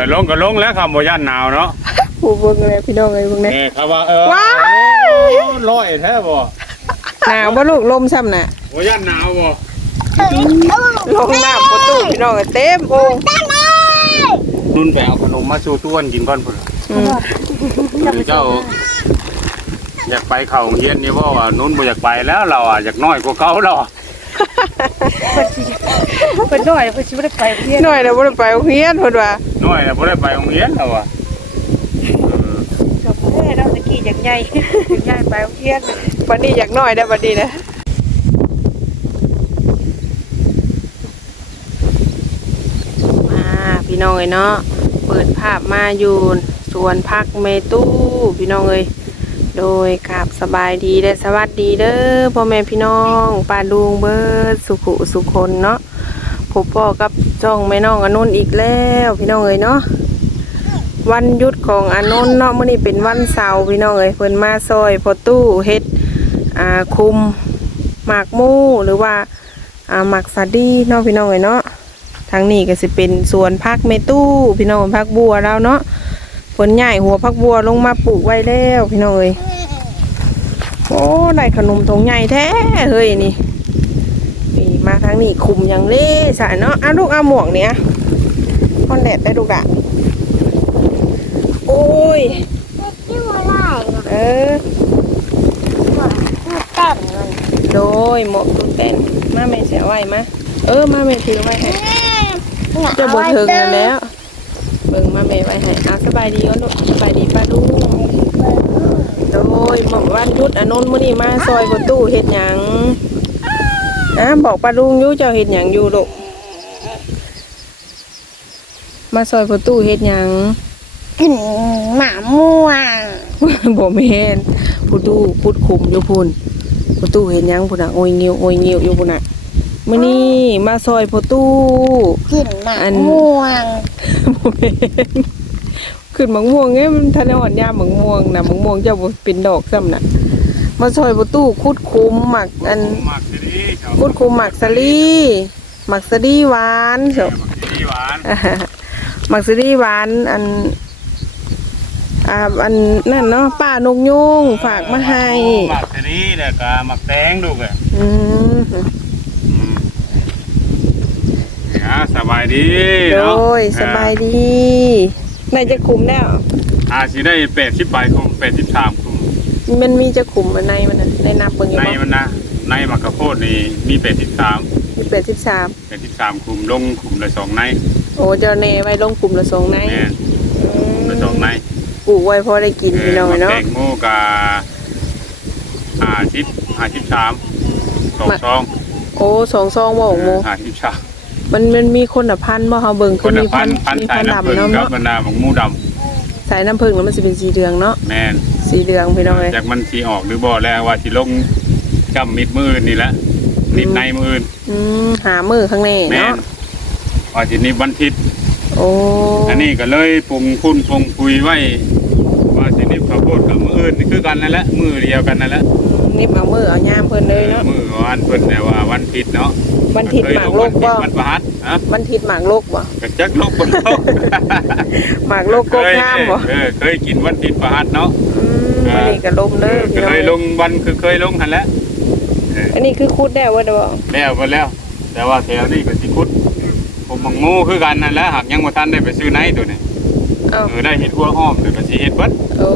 อลงก็ลงแล้วครับบ่ย่านหนาวเนาะผู้เบิ่งเลยพี่น้องเอ้ยเบิ่งแน่ นี่ครับว่าเออว้าย ร้อยแท้บ่หนาวบ่ลูกลมซ้ำน่ะบ่ย่านหนาวบ่ลงน้ำประตูพี่น้องเอ้ยเต็มโอ่งนุ่นไปเอาขนมมาสู่ต้วนกินก่อนพุ่นอืมหรือเจ้า อยากไปเข้าโรงเรียนนี่บ่ว่านุ่นบ่อยากไปแล้วเราอะอยากน้อยกว่าเก่าเราอะเพิ่นน้อยเพิ่นสิบ่ได้ไปเรียนหน่อยแล้วบ่ได้ไปโรงเรียนเพิ่นว่า น้อยแล้วบ่ได้ไปโรงเรียนแล้วอะเออจบแม่เนาตะกี้อย่างใหญ่อย่างใหญ่ไปโรงเรียนบัดนี้อยากน้อยได้อบัดนี้นะมาพี่น้องเอ้ยเนาะเปิดภาพมาอยู่สวนพักเมตู้ พี่น้องเอ้ยโดยกับสบายดีและสวัสดีเด้อพ่อแม่พี่น้องป้าลุงเบิดสุขุสุคนเนาะพบพ่อกับ จ้องแม่น้องอนุนอีกแล้วพี่น้องเอ้ยเนาะวันยุดของอานนท์เนาะมื้อนี้เป็นวันเสาร์พี่น้องเอ้ยเพิ่นมาซอยพอตู้เฮ็ดอ่าคุมหมากมู่หรือว่าอ่าหมากสาดีเนาะพี่น้องเอ้ยเนาะทางนี้ก็สิเป็นสวนพักเมตู้พี่น้องพักบัวแล้วเนาะเพิ่นย้ายหัวพักบัวลงมาปลูกไว้แล้วพี่น้องเอ้ยโอ้ได้ขนมทงใหญ่แท้เฮ้ยนี่ มาทางนี้คุมย่างเล่สายเนาะอะลูกเอาหมวกเนี่ยคอนแดดได้ลูกอะโอ้ยเออเต้นมันโดยหมวกตุ้เต้นมาไม่เสียไหวมาเออมาไม่ถือไว้ให้จะบนเทิงกันแล้วเบิ่งมาไม่ไว้ให้อาสบายดีก่อนลูกสบายดีป้าดูโดยหมกวันยุดอนนนท์มื้อนี้มาซอยประตูเฮ็ดหยัง อะบอกป้าลุงอยู่เจ้าเฮ็ดหยังอยู่ลูกมาซอยประตูเฮ็ดหยังขึ้นหมาม่วงบ่แม่นผู้ดูพุดคุมอยู่พุ่นผู้ตู้เห็นหยังพุ่นน่ะโอยงิวโอยงิวอยู่พุ่นน่ะมื้อนี้มาซอยผู้ตู้ขึ้นหมาอันม่วงบ่แม่นขึ้นมังม่วงไงมันทันได้อ่อนยามมังม่วงน่ะมังม่วงเจ้าบ่เป็นดอกซ้ำน่ะมาซอยผู้ตู้คุดคุมหมักอันหมัก สิดีครับคุดคุมหมักสลีหมักสลีหวานเถอะหมักสิดีหวานหมักสลีหวานอันอ่าอันนั่นเนาะป้านกยุงฝากมาให้หมักสิดีแล้วก็หมักแตงดูกอะอืมอืมอ่าสบายดีโดเนาะยสบายดีนายจะคุมแล้วอ่าสิได้80ปลายคุม83คุมมันมีจะคุมอันในมันน่ะได้นับเบิ่งอยู่ในบ่มันนะ ในมะกะโพดนี่มี83มีแปดสิบสาม83คุมลงคุมละสองในโอ้เจ้าเนไว้ลงกลุ่มละสองในแม่นคุมละสองในปลูกไว้พอได้กินพี่น้องหมักเนาะ แตงโมกะห้าสิบห้าสิบสามสองซองโอ้สองซองบ่หกโมงห้าสิบสามมันมันมีคนละพันบ่เฮาเบิ่งคนละมีพันพันมีสายพันน้ำผึ้ดำงเนาะกับบรรดาของหมูดสายน้ำผึ้งแล้วมันสิเป็นสีเหลืองเนาะำแม่น สีเหลืองพี่น้องเอ้ยจากมันสีออกหรือบ่แล้วว่าสิลง จำมิดมืออื่นนี่แหละนิดในมืออื่นอืมหามือข้างในแม่เนาะนว่าสินิบวันทิศโอ้อันนี้ก็เลยปรุงพุ่นปรุงคุยไว้ ว่าสินิบข้าวโพดกับมืออื่นนี่คือกันนั่นแหละมือเดียวกันนั่นแหละนี่เอามือเอายามเพิ่นเลยเนาะ มือวันเพิ่นแต่ว่าวันทิศเนาะวันทิศหมากโลกบ่ วันประหัสฮะวันทิศหมากโลกบ่กระจักโลกบนโลก หมากโลกโกกงามบ่เออเคยกินวันติดประหัดเนาะอืมวันนี้ก็ลมเด้อก็พี่น้องเคยลงวันคือเคยลงหันแหล้วเอออันนี้คือคุดได้ว่าเด้อแล้วไปแล้ว แต่ว่าแถวนี้ก็สิคุดผมมังงูคือกันนั่นแหละหากยังบ่ทันได้ไปซื้อไหนตัวนี้เอ้าเออได้เฮ็ดหัวอ้อมเดี๋ยวก็สิเฮ็ดเบิดโอ้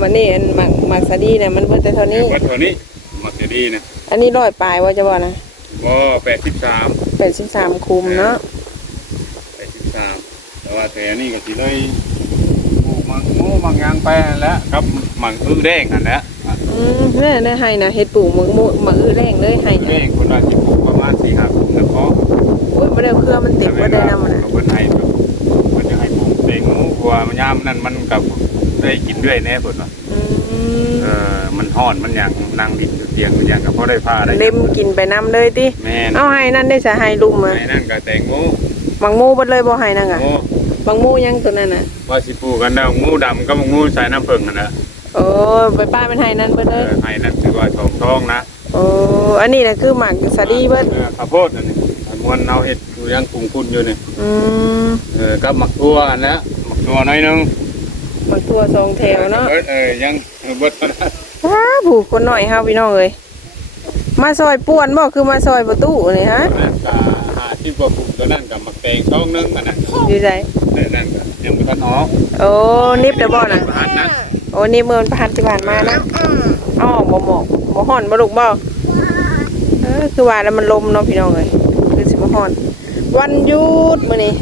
มันนี่อันหมากหมากสาดีน่ะมันเบิดแต่เท่านี้ เบิดเท่านี้มักจะดีนะอันนี้ร้อยปลายว่าจะบ่นะบ่83เป็น13คุมเนาะ83แต่ว่าแถวนี้ก็สิเลยปลูกมังงูมังยางไปนั่นแหล้วครับมังอื้อแดงนั่นแหละ อืมแน่ๆให้นะเฮ็ดปลูกหมึกหมูหมักอื้อแรงเลยให้แดงคนว่าสิปลูกประมาณ4-5คุมนะพออุ้ยบ่ได้เอาเครือมันติดบ่ได้นำน่ะเพิ่นให้แบบเพิ่นจะให้ปลูกเตงหมูเพราะว่ายามนั้นมันกับได้กินด้วยแน่เพิ่นว่าอืมเออมันฮ้อนมันหยังนั่งดินอยู่เตียงมันหยังก็พอได้ผ้าได้เล็มกินไปนํเลยติแม่นเอาให้นั่นได้สะให้ลุมอะไอ้นั่นก็แตงหมูหมักหมูเบิดเลยบ่ให้นั่นอะโอ้หมักหมูยังตัวนั้นน่ะว่าสิปลูกกันแล้วหมูดำกับหมูใส่น้ำผึ้งนั่นน่ะ โอ้ไปป้ายมันให้นั่นเบิดเอเลยอให้นั่นคือว่าทองทองนะโอ้อันนี้น่ะคือหมักสาดีเบิดเออข้าวโพดนั่นนี่อันมวนเอาเฮ็ดอยู่ยังปรุงคุณอยู่นี่อืมเออกับหมักทั่วอันนะตัวน้อยหนึงมันตัวสองแถวเนาะเออเออยังเบิดเท่านั้นว้าผูกคนหน่อยเฮาพี่น้องเอ้ยมาซอยป่วนบ่คือมาซอยประตูนี่ฮะนั่นก็หาที่บ่ปลูกตัวนั้นก็มักแตงช่องหนึงอันนั้นอยู่ไสแต่นั่นก็ยังบ่ทันออกโอ้นิบเด้อบ่น่ะ หันนะ โอ้นี่เมืองผ่านที่ผ่านมานะอ่าอ้อบ่หมอกบ่ฮ้อนบ่ลูกบ่เออคือว่าแล้วมันลมเนาะพี่น้องเอ้ยคือสิบ่ฮ้อน วันหยุดมื้อนี้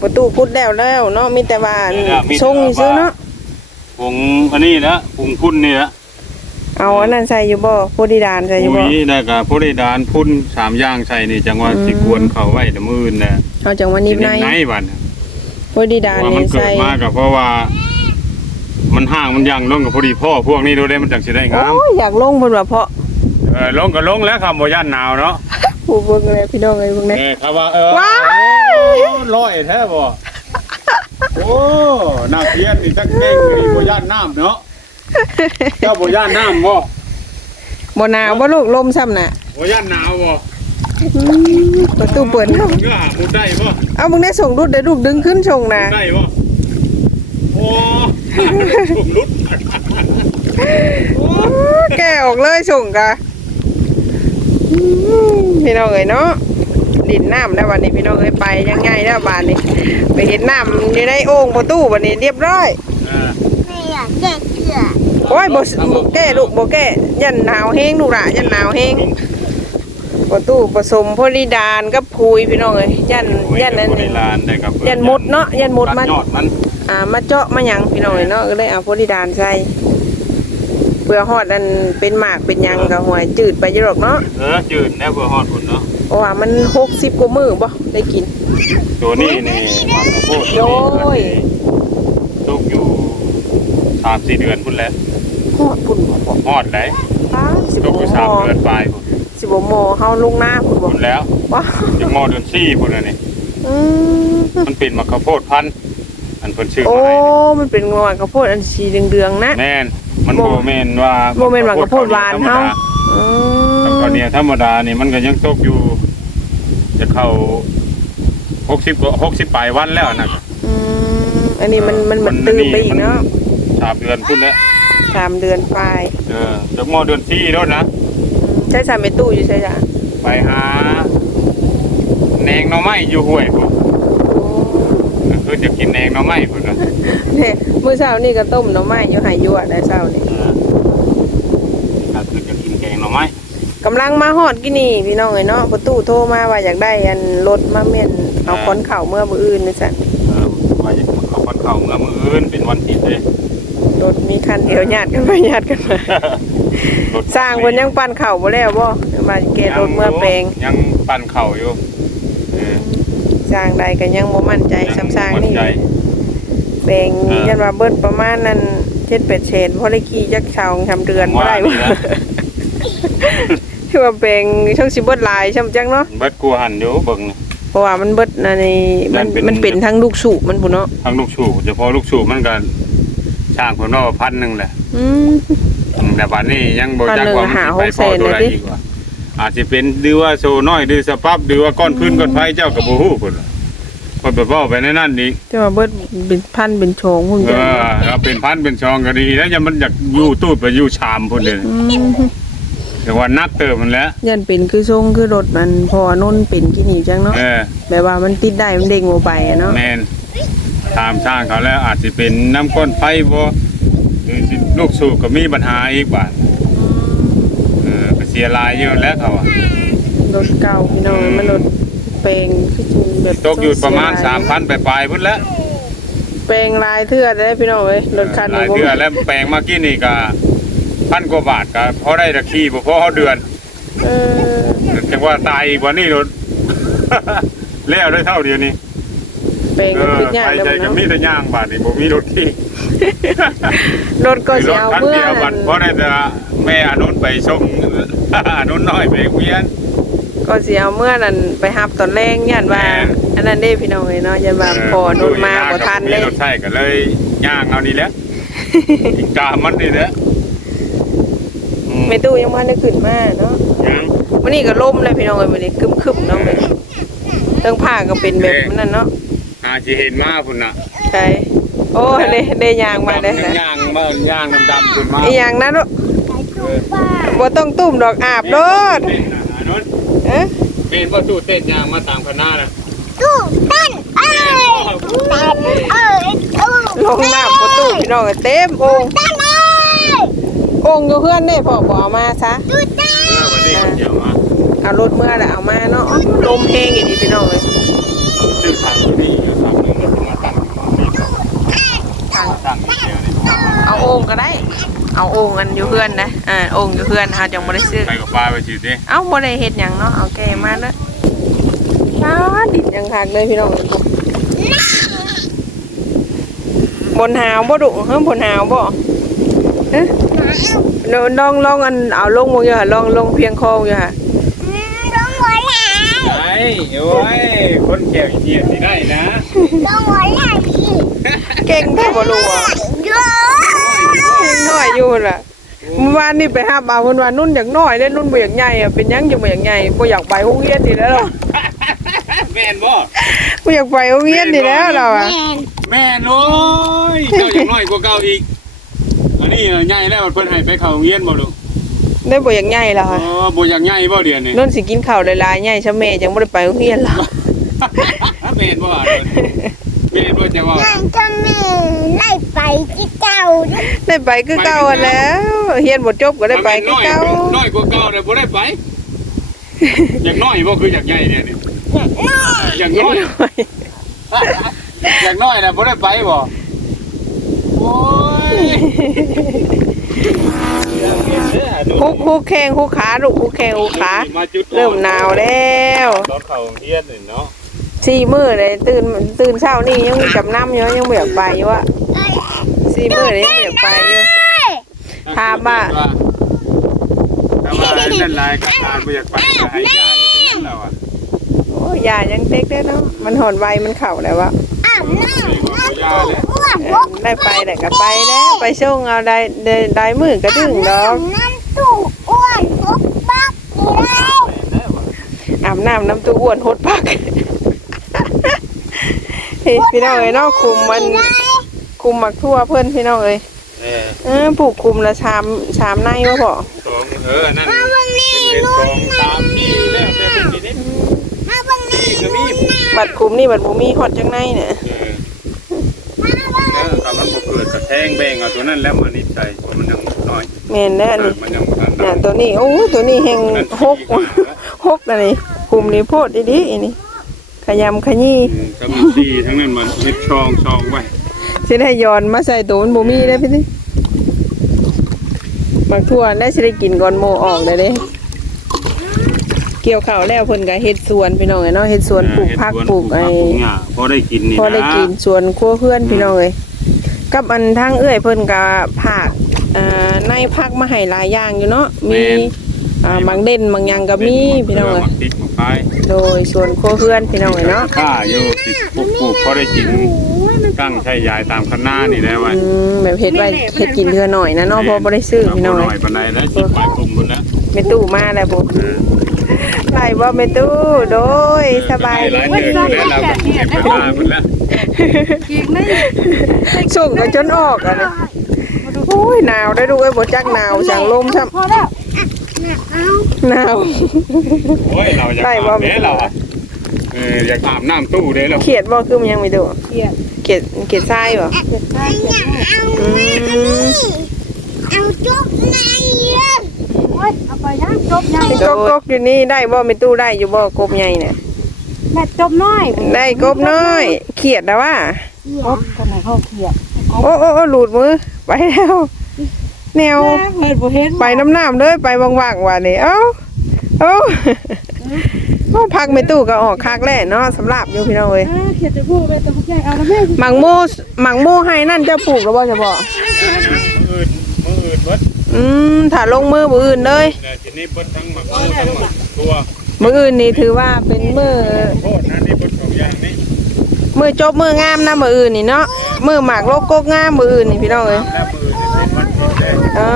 ประตูพุดแล้วแล้วเนาะมีแต่ว่าชงซื้อเนาะผงอันนี้นะผงพุ่นนี่นะเอาอันนั้นใส่อยู่บ่โพธิดานใส่อยู่บ่ปุ๋ยได้กับผู้ได้ดานพุ่นสามอย่างใส่นี่จังว่าอืมสิกวนเข้าไว้แต่มื้ออื่นน่ะเอาจังว่านิบในสิไหนบัดโพธิดานว่ามันนี่เกิดใส่มาก็เพราะว่า มันห่างมันยังลงกับพอดีพ่อพวกนี้ดูได้มันจังสิได้งามโอ้ยอยากลงเพิ่นว่าเพราะเออลงก็ลงแล้วครับบ่ย่านหนาวเนาะผู้เบิ่งเลยพี่น้องเอ้ยเบิ่งแน่เออครับว่าเออว้ายโอ้ร้อยแท้บ่โอ้น่าเพียนนี่ตั้งเก่งนี่บ่ย่านน้ำเนาะเจ้าบ่ย่านน้ำบ่บ่หนาวบ่ลูกลมซ้ำน่ะบ่ย่านหนาวบ่อืม ประตูเปิดเนาะเงื้อมุดได้บ่เอามึงได้ส่งรุดได้ลูกดึงขึ้นส่งน่ะได้บ่โอ้ถูกลุดแกะออกเลยส่งกะอืมพี่น้องเอ้ยเนาะดินน้ำได้ววันนี้พี่น้องเอ้ยไปยังไงแล้วบานนี้ ไปเห็นน้ำอยู่ในโอ่งประตูวันนี้เรียบร้อยเออไม่อยากแก้เกลือโอ้ยบ่บ่แก้ลูกบ่แก้ยันหนาวแห้งลูกละยันหนาวแห้ง ประตูผสมโพลิดานกับพุยพี่น้องเอ้ยยันยันนั่นโบราณได้ครับยันมุดเนาะยันมุดมันยอดมันอ่ามาเจาะมาหยังพี่น้องเอ้ยเนาะก็เลยเอาโพลิดานใส่เพื่อฮอดอันเป็นหมากเป็นหยังกับหวยจืดไปอยู่หรอกเนาะเออจืดแน่เพื่อฮอดพุ่นเนาะเพราะว่ามันหกสิบกว่ามือบ่ได้กินตัวนี้นี่หมากข้าวโพดโอ้ยตกอยู่สามสี่เดือนพุ่นแล้วฮอดพุ่นบ่บ่ฮอดไหนอ้าวสิบตกโมอยู่สามเดือนปลายพุ่นสิ บโมเฮาลงหน้าพุ่นบ่พุ่นแล้วว้าวยังมอเดือนสี่พุ่นน่ะนี่อืมมันเป็นมะข้าวโพดพันธุ์อันเพิ่นชื่อโอ้มาให้มันเป็นงวข้าวโพดอันสีเดืองๆนะ แม่นมันบ่โบแม่นว่าบ่แม่นว่าข้าวโพดหวานเฮาอืข้าวมเหนียวธรรมดานี่มันก็ยังตกอยู่ จะเข้าหกสิบหกสิบปลายวันแล้วนะอืมอันนี้มันมันมันตื่นไปอีกเนาะสามเดือนพุ่นแล้ว สามเดือนปลายเออจากมอเดือนสี่แล้วนะ ใช้สามเมตู้อยู่ใช่จ้ะไปหาแหนงหน่อไม้อยู่ห้วยพุ่นคือจะกินแหนงหน่อไม้พุ่นนะเนี่ยมื้อเช้านี่ก็ต้มหน่อไม้อยู่ไหยั่วได้เช้านี่ก็คือจะกินแกงหน่อไม้กำลังมาฮอดกินนี่พี่น้องเอ้ยเนาะประตูโทรมาว่าอยากได้อันรถมาเม่นเอาคนเข่าวเมื่อมื้ออื่นนี่ซั่นเออว่าจะเขาคนเข่าเมื่อมืออื่นเป็นวันติดเลยรถมีคันเดียวญาติกันไปญาติกันมารถ สร้างเพิ่นยังปั่นเข่าวบ่แล้วบ่เดี๋ยวมาเกณฑ์รถเมื่อแปลงยังปั่นเข่าอยู่เออสร้างใดก็ยังบ่มั่นใจซ้ำสร้างนี่มั่ใจแปลงเออยันว่าเบิดประมาณนั้น7-8เฉดบ่ได้ขี่จักเช้าทำเดือนบ่ได้ว่านี่นะคือว่าแปลงช่างสิเบิดหลายช่ำจังเนาะเบิดกูหันอยู่เบิ่งนี่เพราะว่ามันเบิดอันนี้มันมันเป็นมันเป็นทั้งลูกสูบมันพุ่นเนาะทางลูกชูเฉพาะลูกชูมันก็ช่างคนนอกพันหนึ่งแหละอืมอืม แต่บัดนี้ยังบ่พันจักหนึ่งว่ามันหาสิไปหกพอตัวใดแสนเลยดิอีกว่าอาจจะเป็นดือว่าโซน้อยดือสปับดือว่าก้อนพื้นก้อนไฟเจ้าก็บ่ฮู้พุ่นล่ะคนแบบเว้าไปในนั้นอีกแต่ว่าเบิดเป็นพันเป็นโชงพุ่นเอจังอเอาเป็นพันเป็นชองก็ดีแล้วอย่ามันอยากอยู่ตูดไปอยู่ชามพุ่นเด้อืมแต่ว่านักเติมมันแหล้วยันเป็นคือทรงคือรถมันพอนุ่นเป็นกินอยู่จังเนาะเออ แบบว่ามันติดได้มันเด้งบ่ไปอะเนาะแม่นตามช่างเขาแล้วอาจจะเป็นน้ำก้นไฟบ่หรือสิ ลูกสูบก็มีปัญหาอีกบาดเออก็เสียหลายเยอะแล้วเขาอะรถเก่าพี่น้องมันรถแปลงคือจริงแบบตกอยู่ประมาณเสียหลย3,000ไปปลายๆพุ่นแล้วแปลงลายเทื่อได้พี่น้องเอ้ยรถคันหลายบ่เดือนแล้วแปลงเมื่อกี้นี่ก็พันกว่าบาทก็พอได้ตะขี้บ่พอเฮาเดือนเออจังว่าตายอีกว่านี่รถ แล้วได้เท่าเดียวนี้แปลงเอก็อคือยากไปแล้วใจก็เนาะมีแต่ย่างบาทนี่บ่มีรถขี่ รถก็สิรถเอาคันเมื่อเดียวบันั้ดนพอได้แต่แม่อนุนไปส่ง อนุนน้อยไปเวียน ก็สิเอาเมื่อนั้นไปรับตอนแรงย่านว่า แม่ อันนั้นเด้พี่น้องเอ้ยเนาะย่านว่าพอนุ่นมาบ่ทันเลเด้ รถใช่ก็เลยย่างเอานี่แหละ อีกกามันนี่แหละอืมแม่ตู้ยังบ่ทันได้ขึ้นมาเนาะยังวันนี้ก็ลมเลยพี่น้องเอ้ยวันนี้ครึมๆเนาะเว้ยเรื่องผ้าก็เป็นแบบนั้นเนาะอาสิเห็นมาพุ่นน่ะ ใช่ โอ้เด้ได้ยางมาได้นะย่างมาย่างดำๆพุ่นมาอีหยังนะลูกไปดูบ้านบ่ต้องตุ้มดอกอาบโดดเต้นน่ะอันนั้นเอ๊ะเป็นว่าตู้เต้นย่างมาตามคณะน่ะตู้เต้นเอ้ยเต้นเอ้ยตู้ลงน้ำประตูพี่น้องก็เต็มโอ่งเต้นเอ้ยโอ่งอยู่เพื่อนนี่พ่อบ่เอามาซะตู้เต้นเมื่อวันนี้คนเดียวมาเอารถเมื่อแล้วเอามาเนาะลมเพลงอีกดีพี่น้องเลยชื่อทางตัวนี้อยู่ทางนึงแล้วมาตั้งนี่ตั้งนี่เดียวนี่ เอา โอ่งก็ได้ เอาโอ่งอันอยู่เพื่อนนะอ่าโอ่งอยู่เพื่อนเฮาจังบ่ได้ซื้อไปกับป้าไปสิเด้เอ้าบ่ได้เฮ็ดหยังเนาะเอาแกมาเด้ออ้าดินยังคักเลยพี่น้องเอ้ยบนหาวบ่ดุเฮิ่มบนหาวบ่เอ๊ะลองลองลองอันเอาลงบ่อยู่หั่นลองลงเพียงคออยู่หั่นร้องหัวไหลไอ้โอ้ยคนแก่เกียดสิได้นะร้องหัวไหลเก่งแท้บ่รู้อะเย อะน้อยอยู่ล่ะเมื่อวานนี่ไปหาบ่าวเพิ่นว่านุ่นอยากน้อยเด้นุ่นบ่อยากใหญ่อะเป็นหยังจังบ่อยากใหญ่บ่อยากไปโรงเรียนนี่แล้วเหรอแม่นบ่บ่อยากไปโรงเรียนนี่แล้วเราอะแม่นโอ้ยเจ้าอย่างน้อยกว่าเก่าอีกอันนี้ใหญ่แล้วเพิ่นให้ไปเข้าโรงเรียนบ่ลูกได้บ่อยากใหญ่แล้วอ๋ค่ะอบ่อยากใหญ่บ่เดือนนี้นุ่นสิกินข้าวหลายๆใหญ่ซะแม่จังบ่ได้ไปโรงเรียนแล้วแม่นบ่ว่าเดือนแม่นบ่จะว่านั่นจะมีไล่ไปที่เก่าด้วยได้ไปคือเก่าอะแล้วเรียนบ่จบก็ได้ไปคือเก่าน้อยกว่าเก่าแต่บ่ได้ไป อยากน้อยบ่คืออยากใหญ่เนี่ยนี่อยากน้อยอยากน้อยน่ะบ่ได้ไปบ่โอ้ยฮุกฮุกแข้งฮุกขาลูกฮุกแข้งฮุกขาเริ่มหนาวแล้ว ตอนเข้าโรงเรียนนี่เนาะ สี่มื้อเลยตื่นตื่นเช้านี่ยังจำน้ำอยู่ยังบ่อยากไปอยู่อะสี่มื้อเลยยังบ่อยากไปอยู่ถามว่าถามว่าเล่นลายกับทานบ่อยากไปก็ให้ยายไปเล่นแล้วอะโอ้ยยายังเด็กเด้อเนาะมันหอนไวมันเข้าแล้ววะอาบน้นี่ก็บ่ยาเลยำอ้วนเออได้ไปแต่ก็ไปแล้วไปส่งเอาได้ได้ได้มือก็ดึงดอกน้ำตู้อ้วนปุ๊บปั๊บเลยอาบน้ำน้ำตู้อ้วนหดพัก เฮ้ยพี่น้องเอ้ยเนาะคุมมันคุมหมักทั่วเพิ่นพี่น้องเอ้ยเออเออปลูกคุมละชามชามในว่าบ่สองเออนั่นเป็นสองสามที่แล้วแต่เป็นที่นี้มาบังนี้ก็มีบัดคุมนี่บัดบ่มีฮอดจังในเนี่ยเออแล้วถ้ามันบ่เกิดกระแทงแบงเอาตัวนั้นแล้วมันนิสัยมันยังน้อยแม่นแล้วนี่มันยังบ่ทันเนี่ยตัวนี้โอ้ตัวนี้แห่งหกหกแล้วนี่คุมนี่โพดดีๆอีนี่ ขยำขยี้ถ้ามันซีทั้งนั้นมันเฮ็ดช่องช่องไว้สิได้ย้อนมาใส่ตัวมันบ่มีได้พี่นี่บางทั่วได้สิได้กินก่อนโมออกได้เด้ เกี่ยวข้าวแล้วเพิ่นก็เฮ็ดสวนพี่น้องเอ้ยเนาะเฮ็ดสวนปลูกผักปลูกไอ้หญ้าพอได้กินนี่พอได้กินสวนครัวเพื่อนพี่น้องเอ้ยกับอันทางเอื้อยเพิ่นก็ผากเอ่อในผักมาให้หลายอย่างอยู่เนาะมีอ่าบางเด่นบางอย่างก็มีพี่น้องเอ้ย มักติดมักพายโดยสวนครัวเพื่อนพี่น้องเอ้ยเนาะข้าอยู่ติดปลูกปลูกพอได้กินตั้งใช้ยายตามคณะนี่ได้ไว้อืมแบบเฮ็ดไว้เฮ็ดกินเทื่อหน่อยนะเนาะเพอบ่ได้ซื้อพี่น้องหเอ้น่อยยปานใดได้สิบปลายกลุ่มพุ่นแล้วแม่ตู้มาแล้วบ่ไล่บ่แม่ตู้โดยสบายหดีลายเดือนแล้วเราก็เก็บไปบ้านพุ่นแล้วกินได้ส่งก็จนออกอะเนี่ยโอ้ยหนาวได้ดูเอ้ยบ่จักหนาวจังลมซ้ำพอแล้ว หนาว โอ้ยเราอยากได้อาบ่บเด้เราอะเอออยากอาบน้ำตู้เด้เราเขียดบ่คือมันยังไม่ดูเกียดเขียดเขียดทรายบ่เกียดได้เกียดได้อืมเอาจุ๊บในเลยโอ้ยเอาไปย่างจบย่างกบกบอยู่นี่ได้บ่ไม่ตู้ได้อยู่บ่กบใหญ่เนี่ยแม่จบน้อยได้กบน้อยเขียดนะว่าครบคนไหนเขาเกียดโอ้โอ้โอ้หลุดมือไปแล้ว แนวเปิดบ่เห็นไปน้ำน้ำเลยไปว่างๆว่านี่เอ้าเอ้าโอ้พักไม่ตู้ก็ออกคักแล่เนาะสำหรับอยู่พี่น้องเอ้ยเกียดจะพูดไปแต่พวกใหญ่เอาแล้วแม่หมังโมหมังโมให้นั่นเจะปลูกแล้วบ่จะบ่มืออื่นมืออื่นเบิดอืมถ้าลงมือมืออื่นเลยแต่ทีนี้เบิดทั้งหมักมือทั้งหมักตัวมืออื่นนี่ถือว่าเป็นมือโคตรนะนี่เบิดของอย่างนี้มือจบมืองามนะมืออื่นนี่เนาะ มือหมากโลกโกกงามมืออื่นนี่พี่น้องเอ้ยแล้วมืออื่นเป็นวันผิดได้อ่า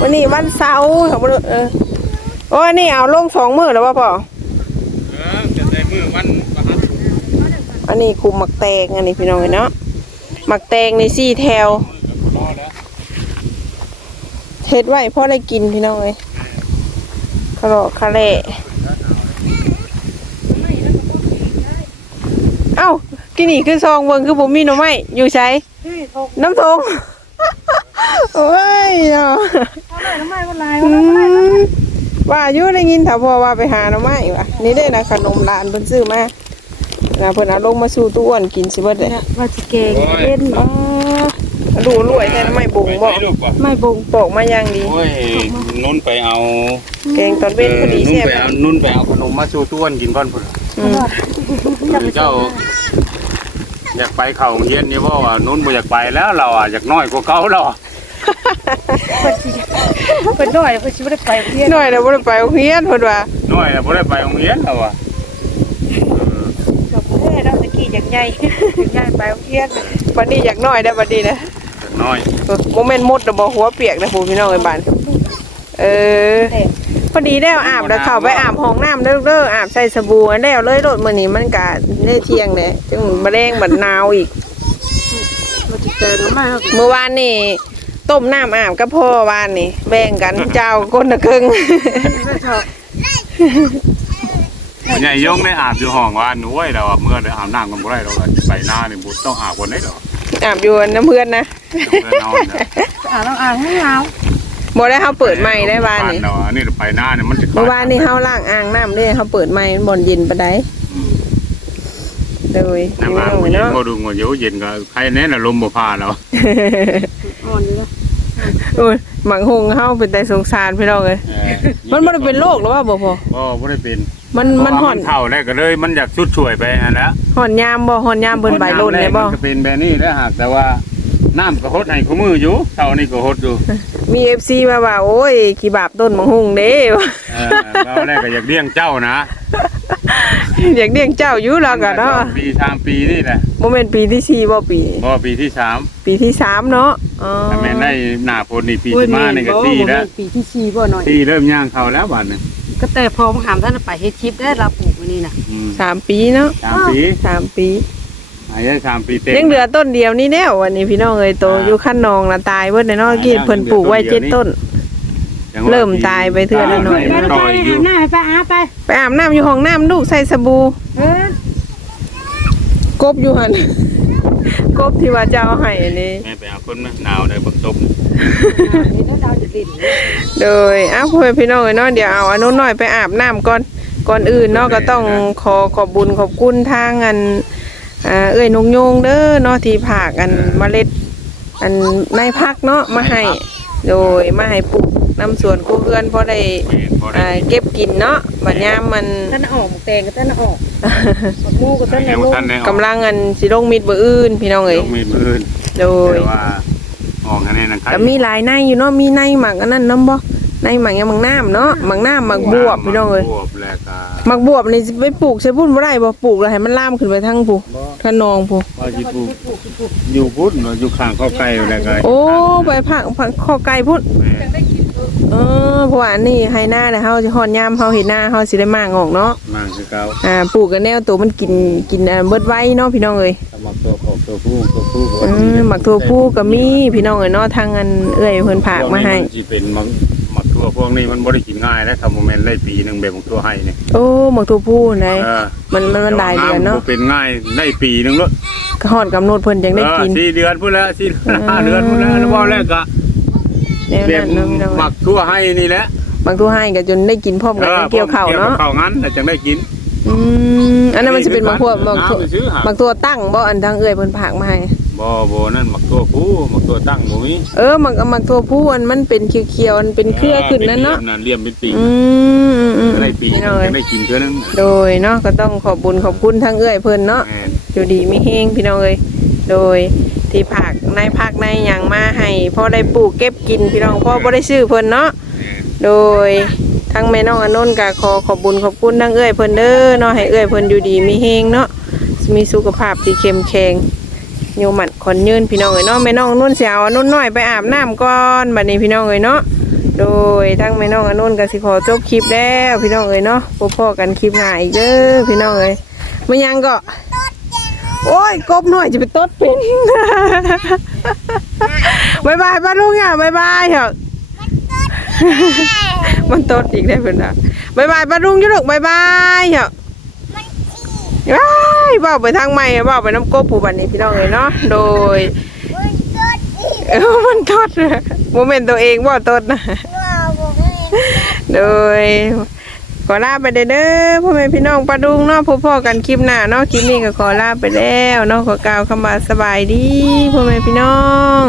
วันนี้วันเสาร์ครับเออโอ้ยนี่เอาลงสองมือแล้วว่าพ่อเออจะได้มือมันประหัดอันนี้คุมหมักแตงอันนี้พี่น้องเอ้ยเนาะหมักแตงในซี่แถวรอแล้วเฮ็ดไว้พอได้กินพี่น้องเอ้ยคาระคาเละเอ้า กินนี่คือซองเบิ่งคือบ่มีหน่อไม้อยู่ไสเฮ้ยทกน้ำทงโอ้ยเนาะเท่าไหร่น้ำไม้วันไรอืมว่าอยู่ได้ยินถ้าพ่อว่าไปหาหน่อไม้ว่ะนี่ได้นะขนมร้านเพิ่นซื้อมานะเพิ่นเอาลงมาสู่ตู้อ้วนกินสิเบิดเลยว่าจะเก่งเล่นอ๋อดูรวยแต่หน่อไม้บุงบ่ไปลูกบ่ไม่บงปอกมาอย่างดี โอ้ยนุ่นไปเอาแกงตอนเว้นพอดีนุ่นแซ่บไปเอานุ่นไปเอาขนมมาสู่ต้วนกินก่อนพุ่นอืม เจ้า อยากไปเขาโรงเย็นนี่บ่ว่านุ่นบ่อยากไปแล้วเราอะอยากน้อยกว่าเก่าเราอะเป็นหน่อยเป็นชิบได้ไปเรียนหน่อยแล้วบ่ได้ไปโรงเรียนเพิ่นว่าน้อยแล้วบ่ได้ไปโรงเรียนเราอะเออกับเพื่อนเราตะกี้อย่างใหญ่อย่างใหญ่ไปเรียนบัดนี้อยากน้อยได้อบัดนี้นะอยากน้อยบ่แม่นมดดอกบ่หัวเปียกนะผู้พี่น้องไอ้บ้านเออแต่พ อดีแล้วอาบแล้วเข้าไปอาบห้องน้ำเด้อเด้ออาบใส่สบู่อันแล้วเลยรถมื้อนี้มันก็ได้เที่ยงแหละจึงมาแรงบัดหนาวอีกเราจะเจอน้ำไม้เราเมื่อวานนี่ต้มน้ำอาบกับพ่อวานนี่ แบ่งกันเจ้าคนละครึ่งไม่ชอบใหญ่ยงได้อาบอยู่ห้องว่าหนูไว้เราอะเมื่อได้อาบน้ำกันบ่ได้เราอะไปหน้านี่บ่ต้องอาบคนได้ดอกอาบอยู่น้ำเพื่อนนะเพื่อนนอนนะ อ่านต้องอ่านให้เรา บ่ได้เฮาเปิดใหม่ได้วานนี่เราอันนี้ไปหน้าเนี่ยมันจะเมื่อวานนี่เฮาล้างอ่างน้ำเด้เฮาเปิดใหม่มันบ่เย็นปานใดเลยน้ำพี่อาน้บองเย็นเนาะบ่ดูงเย็นเย็นก็ใครแน่น่ะลมบ่พาเราอ่อนนี่โอ้ยหมังหงเฮาเป็นแต่สงสารพี่น้องเอ้ยเออมันบ่ได้เป็นโรคหรอว่าบ่พอบ่บ่ได้เป็น มันมันเพห่อราะนว่าเท่าได้ก็เลย มันอยากชุดช่วยไปอันแล้วห่อนยามบ่ห่อนยามเบิ่นใบโลนได้บ่มันก็เป็นแบบนี้แล้วหากแต่ว่าน้ำก็ฮดให้คู่มืออยู่เท่านี้ก็ฮดอยู่ มี FC มาว่าโอ้ยขี้บาปต้นหมังหงเด้เออเราได้ก็อยากเลี้ยงเจ้านะอยากเลี้ยงเจ้าอยู่แล้วก็เนาะปีสามปีนี่แหละบ่แม่นปีที่สี่บ่ปีพอปีที่สามปีที่สามเนาะอ๋อถ้าแม่นได้หน้าฝนนี่ปีที่มานี่ก็สี่แล้วปีที่สี่บ่หน่อยสี่เริ่มย่างเข้าแล้วบัดนี้ก็แต่พอมาถามท่านไปเฮ็ดชิปได้รับปลูกวันนี้นะอืมสามปีเนาะสามปีสามปี อายุสามปีเต็มยังเหลือต้นเดียวนี่แน่วันนี้พี่น้องเอ้ยโตอ่าอยู่ขั้นนองน่ะตายเบิดเลยเนาะอ่ากี้เพิ่นปลูกไว้ยังเหลืเจ็ดอต้ต้นนยังว่าเริ่มตายไปเทื่อละหน่อยตาต่อยอยู่หน้าไปอาไปไปอาบน้ำอยู่ห้องน้ำลูกใส่สบู่เออกบอยู่หั่นกบที่ว่าเจ้าเอาให้อันนี้แม่ไปเอาคนมาหนาวได้บักตบนี่ถ้าดาวจะดินโดยอ้าวพ่อแม่พี่น้องเอ้ยเนาะเดี๋ยวเอาอันนู้นหน่อยไปอาบน้ำก่อนก่อนอื่นเนาะก็ต้องขอขอบบุญขอบคุณทางอันอ่า เอ้ยนงโยงเด้อเนาะที่ผากอันเมล็ด อันในพักเนาะมาให้โดยมาให้ปลูกน้ำสวนกู้เพื่อนเพราะได้แม่นบ่ได้อ่าเก็บกินเนาะบัดยามมันท่านออกหมกแตงก็ท่านออกหมกมูก็ท่านยังลูกท่านได้ออกกำลังอันสิลงมิดเบออื่นพี่น้องเอ้ยลงมีมืออื่นโดยแต่ว่าออกอันนี้นะครับก็มีหลายในอยู่เนาะมีในหมักอันนั้นน้ำบ่ ในหมักยังหมักน้ำเนาะหมักน้ำหมักบวบพี่น้องเอ้ยบวบแล้วก็หมักบวบนี่สิไปปลูกใส่พุ่นบ่ได้บ่ปลูกแล้วให้มันลามขึ้นไปทางผู้บ่ทางนองผู้ว่าสิปลูกอยู่พุทธเนาะอยู่ข้างข้อไก่แล้วก็โอ้ไปผักผักข้อไก่พุ่นแม่นเออเพราะว่าอันนี่ให้หน้าเด้เฮาสิฮอดยามเฮาเห็นหน้าเฮาสิได้มางออกเนาะมากคือเก่าอ่าปลูกกันแนวตัวมันกินกินอันเบิดไว้เนาะพี่น้องเอ้ยสมัครตัวของตัวผู้ตัวผู้ก็อืมหมักทั่วผู้ก็มีพี่น้องเอ้ยเนาะทางอันเอ้อยเพิ่นผากมาให้นสิเป็นมักมัก ทั่วพวกนี้มันบ่ได้กินง่ายนะครับโมเมนต์ได้ปีหนึงแบบของตัวให้เนี่ยโอ้หมักทั่วผู้ไหนเออมันมันมันหลายเดือนเนาะบ่เป็นง่ายได้ปีหนึงแล้วก็ฮอดกำหนดเพิ่นจังได้กิน เออสี่เดือนพุ่นแล้วสี่อืมห้าเดือนพุ่นแล้วแล้วบ่แล้วก็แนวแบบนั้นเนาะพี่น้องมัเอ้ยกทั่วให้นี่แหละบางทั่วให้ก็จนได้กินพร้อมกันเกี่ยวข้าวเนาะเกี่ยวข้าวงั้นแล้วจังได้กินอืมอันนั้นมันสิเป็นหมักทั่วหมักทั่วน้ำไปซื้อหาหมักทั่วตั้งบ่อันทางเอ้อยเพิ่นผากมาให้ บ่บ่นั่นมักทั่วผู้มักทั่วตั้งบ่มีเออหมักหมักทั่วผู้อันมันเป็นเขียวๆอันเป็นเครือขึ้นนั่นเนาะป็เลี่ยมเป็นปีกอืมอืมได้ปีพี่น้องเอ้จัยงได้กินเท่านั้นโดยเนาะก็ต้องขอบบุญขอบคุณทางเอ้อยเพิ่นเนาะแม่นอยู่ดีมีเฮงพี่น้องเอ้ยโดยที่ผักในผักในหยังมาให้พ่อได้ปลูกเก็บกินพี่น้องพ่อบ่ได้ซื้อเพิ่นเนาะแม่นโดยทั้งแม่น้องอนนท์ก็ขอขอบบุญขอบคุณทั้งเอ้อยเพิ่นเด้อเนาะให้เอ้อยเพิ่นอยู่ดีมีเฮงเนาะมีสุขภาพที่เข้มแข็ง โยมหมัดคนยืนพี่น้องเอ้ยเนาะแม่น้องนุ่นสิเอาอนนท์น้อยไปอาบน้ำก่อนบัดนี้พี่น้องเอ้ยเนาะโดยทั้งแม่น้องอนุ่นก็สิขอจบคลิปแล้วพี่น้องเอ้ยเนาะพบพ่อกันคลิปหน้าอีกเด้อพี่น้องเอ้ยมันยังก็โอ้ยกบหน่อยจะไปตดเป็นบายบายป้าลุงอะบายบายเหอะมันตดอีกได้เพิ่นอะบายบายป้าลุงอยุลูกบายบายเหอะ ว้ายว้าไปทางใหม่ว้าไปน้ำกบผู้บัดนี้พี่น้องเอ้ยเนาะโดยมันก็อีกเออมันตดโมเมนต์ตัวเองบ่ตดนะว่าบอกเลยโดยขอลาไปเด้อพ่อแม่พี่น้องปาดุงเนาะพบพ่อกันคลิปหน้าเนาะคลิปนี้ก็ขอลาไปแล้วเนาะขอกล่าวคำว่าสบายดีพ่อแม่พี่น้อง